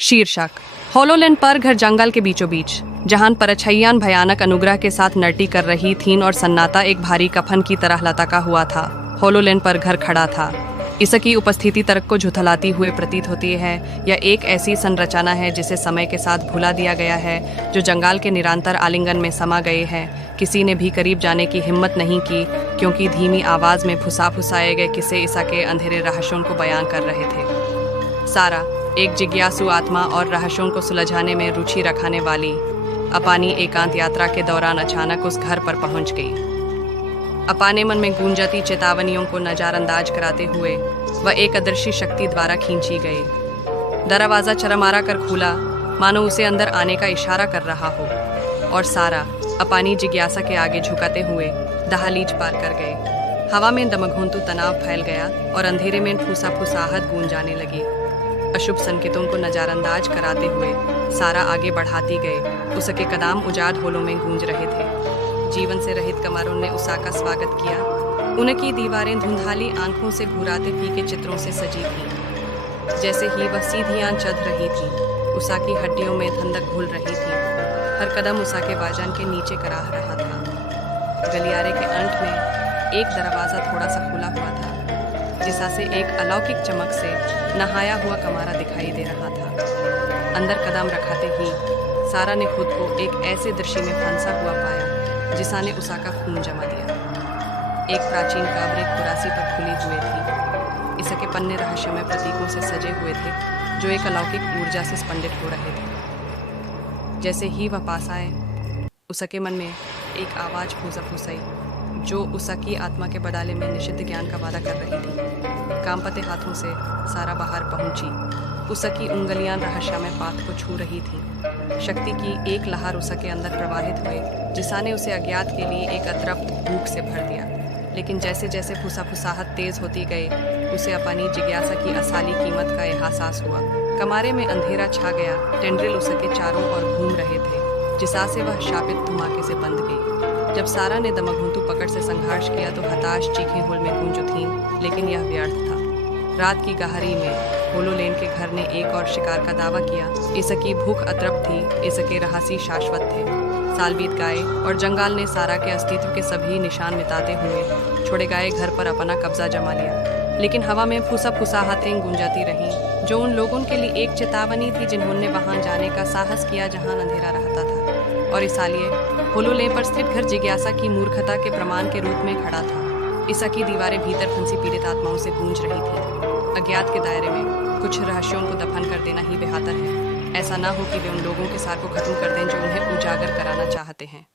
शीर्षक होलोलैंड पर घर जंगल के बीचों बीच, जहां परछाइयां भयानक अनुग्रह के साथ नर्टी कर रही थीं और सन्नाटा एक भारी कफन की तरह लटका हुआ था। होलोलैंड पर घर खड़ा था। इसकी उपस्थिति तर्क को झुठलाती हुए प्रतीत होती है। यह एक ऐसी संरचना है जिसे समय के साथ भुला दिया गया है, जो जंगल के निरंतर आलिंगन में समा गए हैं। किसी ने भी करीब जाने की हिम्मत नहीं की, क्योंकि धीमी आवाज में फुसाए गए किस्से ईसा के अंधेरे रहस्यों को बयां कर रहे थे। सारा, एक जिज्ञासु आत्मा और रहस्यों को सुलझाने में रुचि रखने वाली, अपनी एकांत यात्रा के दौरान अचानक उस घर पर पहुंच गई। अपने मन में गूंजती चेतावनियों को नजरअंदाज कराते हुए वह एक अदृश्य शक्ति द्वारा खींची गई। दरवाजा चरमारा कर खुला, मानो उसे अंदर आने का इशारा कर रहा हो, और सारा अपनी जिज्ञासा के आगे झुकाते हुए दहलीज पार कर गए। हवा में दमघोंतु तनाव फैल गया और अंधेरे में फुसाहट गूंजाने लगी। अशुभ संकेतों को नजरअंदाज कराते हुए सारा आगे बढ़ाती गए। उसके कदम उजाड़ होलों में गूंज रहे थे। जीवन से रहित कमरों ने उषा का स्वागत किया। उनकी दीवारें धुंधली आंखों से घुराते फीके चित्रों से सजी थीं। जैसे ही वह सीधियां चढ़ रही थी, उषा की हड्डियों में धंधक घुल रही थी। हर कदम उषा के बाजान के नीचे कराह रहा था। गलियारे के अंत में एक दरवाजा थोड़ा सा खुला हुआ था, जिसा से एक अलौकिक चमक से नहाया हुआ कमरा दिखाई दे रहा था। अंदर कदम रखाते ही सारा ने खुद को एक ऐसे दृश्य में फंसा हुआ पाया जिसा ने उषा का खून जमा दिया। एक प्राचीन काबरे कुरासी पर खुली हुए थी। इसके पन्ने रहस्यमय प्रतीकों से सजे हुए थे, जो एक अलौकिक ऊर्जा से स्पंदित हो रहे थे। जैसे ही वह पास आए, उसके मन में एक आवाज फूसाई, जो उषा की आत्मा के बदले में निषिद्ध ज्ञान का वादा कर रही थी। कांपते हाथों से सारा बाहर पहुंची। उषा की उंगलियां रहस्यमय पात को छू रही थीं। शक्ति की एक लहर उषा के अंदर प्रवाहित हुई, जिसा ने उसे अज्ञात के लिए एक अतृप्त भूख से भर दिया। लेकिन जैसे जैसे फुसाहट तेज होती गई, उसे अपनी जिज्ञासा की असली कीमत का एहसास हुआ। कमरे में अंधेरा छा गया। टेंड्रिल उषा के चारों ओर घूम रहे थे, जिसा से वह शापित धमाके से बंध गई। जब सारा ने दमघोंतु पकड़ से संघर्ष किया तो हताश चीखें होल में गूंज थीं, लेकिन यह व्यर्थ था। रात की गहरी में होलोलैंड के घर ने एक और शिकार का दावा किया। इसकी भूख अतृप्त थी, इसके रहस्य शाश्वत थे। साल बीत गए और जंगल ने सारा के अस्तित्व के सभी निशान मिटाते हुए छोड़े गए घर पर अपना कब्जा जमा लिया। लेकिन हवा में फुसाहटें गूंजाती रहीं, जो उन लोगों के लिए एक चेतावनी थी जिन्होंने वहां जाने का साहस किया जहां अंधेरा रहता था। और इसलिए होलोलैंड पर स्थित घर जिज्ञासा की मूर्खता के प्रमाण के रूप में खड़ा था। ईसा की दीवारें भीतर फंसी पीड़ित आत्माओं से गूंज रही थीं। अज्ञात के दायरे में कुछ रहस्यों को दफन कर देना ही बेहतर है। ऐसा ना हो कि वे उन लोगों के सार को खत्म कर दें जो उन्हें उजागर कराना चाहते हैं।